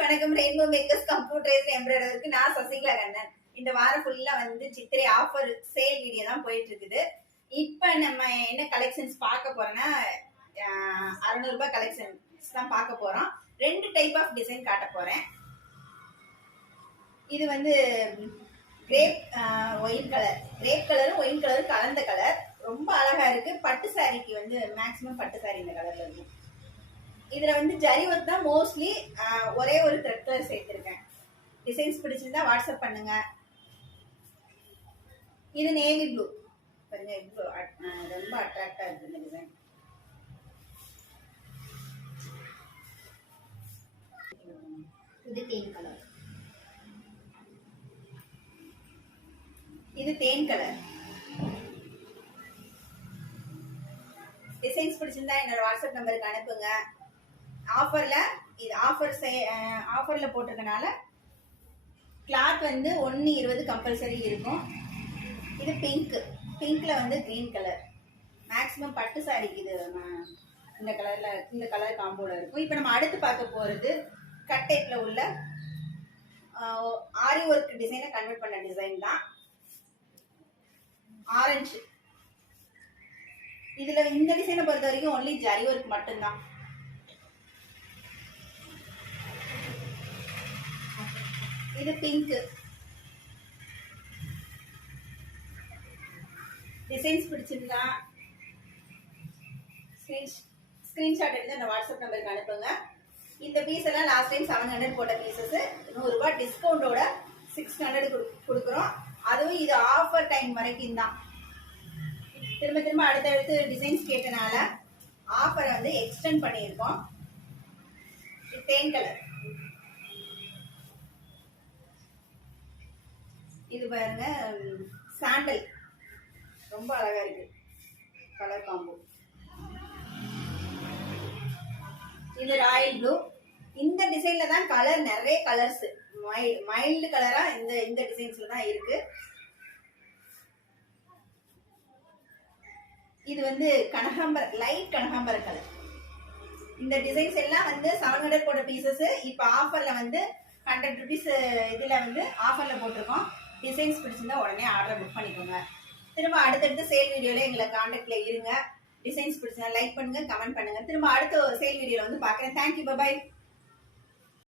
வணக்கம். Rainbow makers computerised எம்ப்ராய்டரிக்கு நான் சசிகலா கண்ணன். இந்த வாரம் ஃபுல்லா வந்து சித்திரை ஆஃபர் சேல் வீடியோ தான் போயிட்டு இருக்குது. இப்போ நம்ம என்ன கலெக்ஷன்ஸ் பார்க்க போறோம்னா 600 ரூபாய் கலெக்ஷன்ஸ் தான் பார்க்க போறோம். 2 டைப் ஆஃப் டிசைன் காட்ட போறேன். இது வந்து கிரேப் ஒயின் கலர், கிரேப் கலரும் ஒயின் கலரும் கலந்த கலர், ரொம்ப அழகா இருக்கு. பட்டு சாரிக்கு வந்து மேக்ஸிமம் பட்டு சாரி இந்த கலர்ல இருக்கும். இதுல வந்து ஜரி ஒர்க் தான் மோஸ்ட்லி, ஒரே ஒரு த்ரெட் கலர் சேர்த்திருக்கேன். டிசைன்ஸ் பிடிச்சிருந்தா வாட்ஸ்அப் பண்ணுங்க. இது நேவி ப்ளூ பாருங்க, இவ்வளோ ரொம்ப அட்ராக்டா இருக்கு இந்த டிசைன். இது தேன் கலர், இது தேன் கலர். டிசைன்ஸ் பிடிச்சிருந்தா என்னோட வாட்ஸ்அப் நம்பருக்கு அனுப்புங்க. ஆஃபர்ல இது ஆஃபர்ல போட்டிருக்கனால கிளாத் வந்து 120 கம்பல்சரி இருக்கும். இது பிங்க்ல வந்து கிரீன் கலர். மேக்ஸிமம் பட்டு சாரிக்கு இது இந்த கலர் காம்போல இருக்கும். இப்போ நம்ம அடுத்து பார்க்க போறது கட் டைப்ல உள்ள ஆரி ஒர்க் டிசைனை கன்வெர்ட் பண்ண டிசைன் தான். ஆரஞ்சு. இதுல இந்த டிசைனை பொறுத்த வரைக்கும் ஒன்லி ஜரி ஒர்க் மட்டும்தான். இது பிங்க். டிசைன்ஸ் பிடிச்சிருந்தா ஸ்கிரீன்ஷாட் எடுத்து அந்த வாட்ஸ்அப் நம்பருக்கு அனுப்புங்க. இந்த பீஸ் எல்லாம் லாஸ்ட் டைம் 700 போட்ட பீசஸ் 100 ரூபாய் டிஸ்கவுண்டோட 600 கொடுக்குறோம். அதுவும் இது ஆஃபர் டைம் வரைக்கும் தான். திரும்ப அடுத்தடுத்து டிசைன்ஸ் கேட்டனால ஆஃபரை வந்து எக்ஸ்டெண்ட் பண்ணியிருக்கோம். இது தேன் கலர். இது பாருங்க சாண்டல், ரொம்ப அழகா இருக்கு கலர் காம்போ. இது ராயல் ப்ளூ. இந்த டிசைன்ல தான் கலர் நிறைய கலர்ஸ் மைல்டு கலரா இந்த டிசைன்ஸ்ல தான் இருக்கு. இது வந்து லைட் கனகாம்பர கலர். இந்த டிசைன்ஸ் எல்லாம் வந்து 700 போட்ட பீசஸ் இப்போ ஆஃபர்ல வந்து 100 ருபீஸ் இதுல வந்து ஆஃபர்ல போட்டிருக்கோம். டிசைன்ஸ் பிடிச்சிருந்தா உடனே ஆர்டர் புக் பண்ணிக்கோங்க. திரும்ப அடுத்தடுத்து சேல் வீடியோல எங்களை கான்டாக்ட்ல இருங்க. டிசைன்ஸ் பிடிச்சிருந்தா லைக் பண்ணுங்க, கமெண்ட் பண்ணுங்க. திரும்ப அடுத்த சேல் வீடியோல வந்து பார்க்குறேன். Thank you, by.